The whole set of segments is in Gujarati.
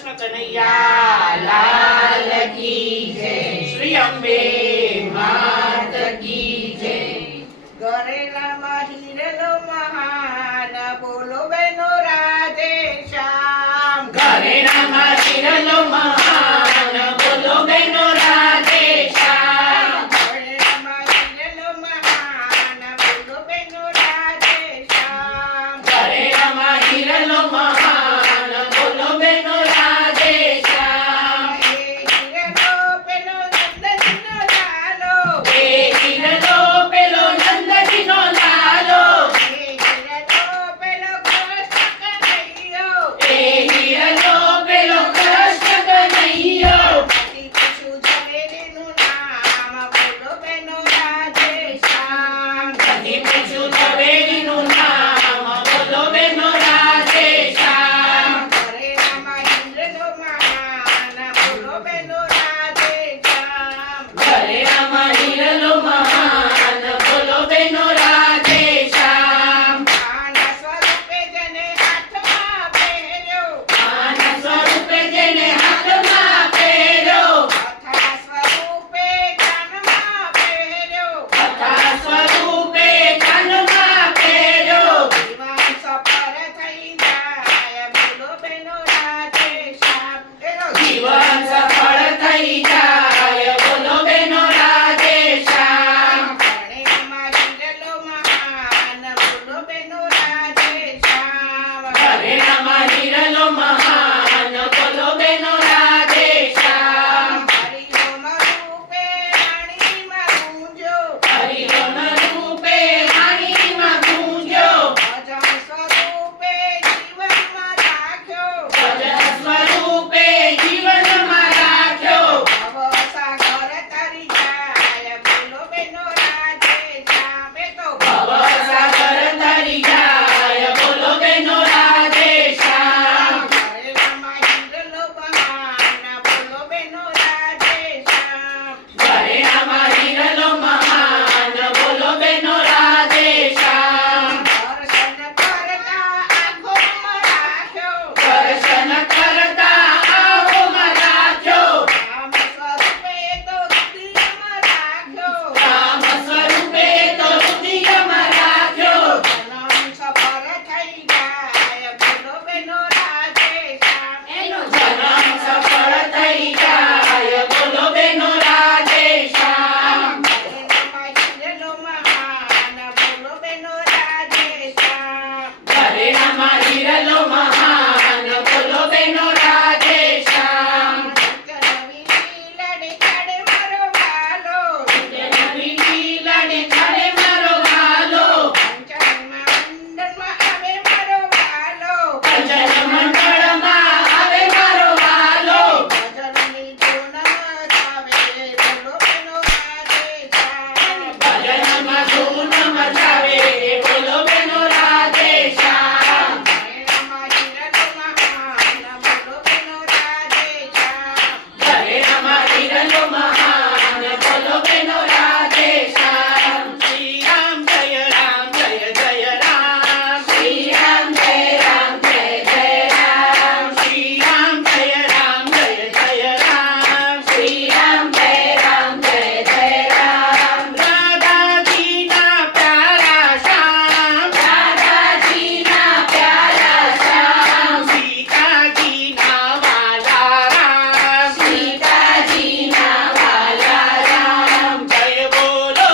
કૃષ્ણ કનૈયા લાલ કી જય, શ્રી અંબે માત કી જય. ગરેલામાં હિરલો મહાન, બોલો બેનો રાધે શ્યામ. ઘરેણામાં હિરલો મહાન, બોલો બેનો રાધે શ્યામ. ગરેલામાં હિરલો મહાન, બોલો બેનો રાધે શ્યામ. ઘરેણામાં હિરલો મહાન, બોલો બેનો રાધે શ્યામ. એ હિરલો પેલો નંદજીનો લાલો, એ હિરલો પેલો નંદજીનો લાલો, એ હિરલો પેલો કૃષ્ણ કનૈયો, એ હિરલો પેલો કૃષ્ણ કનૈયો. પછી પૂછું ઝવેરીનું નામ, બોલો બેનો રાધે શ્યામ. કદી પૂછ્યું ઝવેરીનું નામ, બોલો બેનો રાધે શ્યામ. ઘરેણામાં હિરલો મહાન, બોલો બેનો રાધે શ્યામ. ઘરેણામાં હિરલો મહાન, બોલો બેનો રાધે શ્યામ. આના સ્વરૂપે જેને હાથમાં પહેર્યો, આના સ્વરૂપે જેને હાથમાં પહેર્યો, કથા સ્વરૂપે કાનમાં પહેર્યો, કથા સ્વરૂપે કાનમાં પહેર્યો. જીવન સફળ થઈ જાય, બોલો બેનો રાધે શ્યામ. જીવન સફળ થઈ જાય, બોલો બેનો રાધે શ્યામ. ઘરેણામાં હિરલો મહાન, બોલો બેનો રાધે શ્યામ. ઘરેણામાં હિરલો મહાન, બોલો બેનો રાધે શ્યામ. હરિઓમ રૂપે રાણીમાં ગુંજો, હરિઓમ રૂપે વાણીમાં ગુંજ્યો, ભજન સ્વરૂપે જીવનમાં રાખ્યો, ભજન સ્વરૂપે જીવનમાં રાખ્યો. ભવસાગર તરી જાય, બોલો બેનો રાધે શ્યામ. એ તો ભવસાગર તરી જાય, બોલો બેનો રાધે શ્યામ. ઘરેણામાં હિરલો મહાન, બોલો બેનો રાધે શ્યામ. ઘરેણામાં હિરલો મહાન, બોલો બેનો રાધે શ્યામ. દર્શન કરતા આંખોમાં રાખ્યો, દર્શન કરતા આંખોમાં રાખ્યો, રામ સ્વરૂપે તો હૃદયમાં રાખ્યો, રામ સ્વરૂપે તો હૃદયમાં રાખ્યો. જન્મ સફળ થઈ જાય, બોલો બેનો રાધે શ્યામ. જન્મ સફળ થઈ જાય, બોલો બેનો રાધે શ્યામ. ઘરેણામાં હિરલો મહાન, બોલો બેનો રાધે શ્યામ. ઘરેણામાં હિરલો મહાન, બોલો બેનો રાધે શ્યામ. ચરણવી લડે ચડે મારો વાલો, જનવી લાડે ખાડે મારો વાલો, પંચમમાં મંડળમાં આવે મારો વાલો, ભજન મંડળમાં આવે મારો વાલો. ભજનની ધૂન મચાવે, બોલો બેનો રાધે શ્યામ. ભજનમાં ધૂન મચાવે, બોલો બેનો રાધે શ્યામ. ઘરેણામાં હિરલો મહાન, બોલો બેનો રાધે શ્યામ. ઘરેણામાં હિરલો મહાન, બોલો બેનો રાધે શ્યામ. શ્રી રામ જય રામ જય જય રામ, શ્રી રામ જય રામ જય જય રામ, શ્રી રામ જય રામ જય જય રામ, શ્રી રામ જય રામ જય જય રામ. રાધાજીના પ્યારા શ્યામ, રાધાજીના પ્યારા શ્યામ, સીતાજીના વાલા રામ, સીતાજીના વાલા રામ. જય બોલો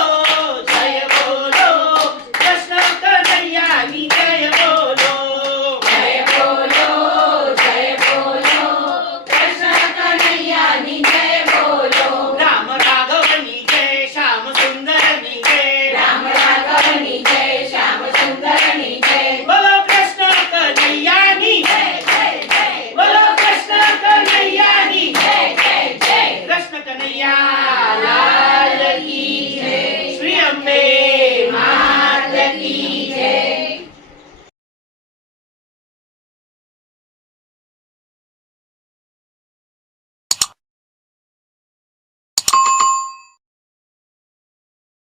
કૃષ્ણ કનૈયાની જય બોલો, જય બોલો કૃષ્ણ કનૈયાની જય બોલો. રામ રાઘવની જય, શ્યામ સુંદરની જય, રામ રાઘવની જય, શ્યામ સુંદરની જય. બોલો કૃષ્ણ કનૈયાની જય, બોલો કૃષ્ણ કનૈયાની જય, કૃષ્ણ કનૈયા લાલ કી જય, શ્રી અંબે મા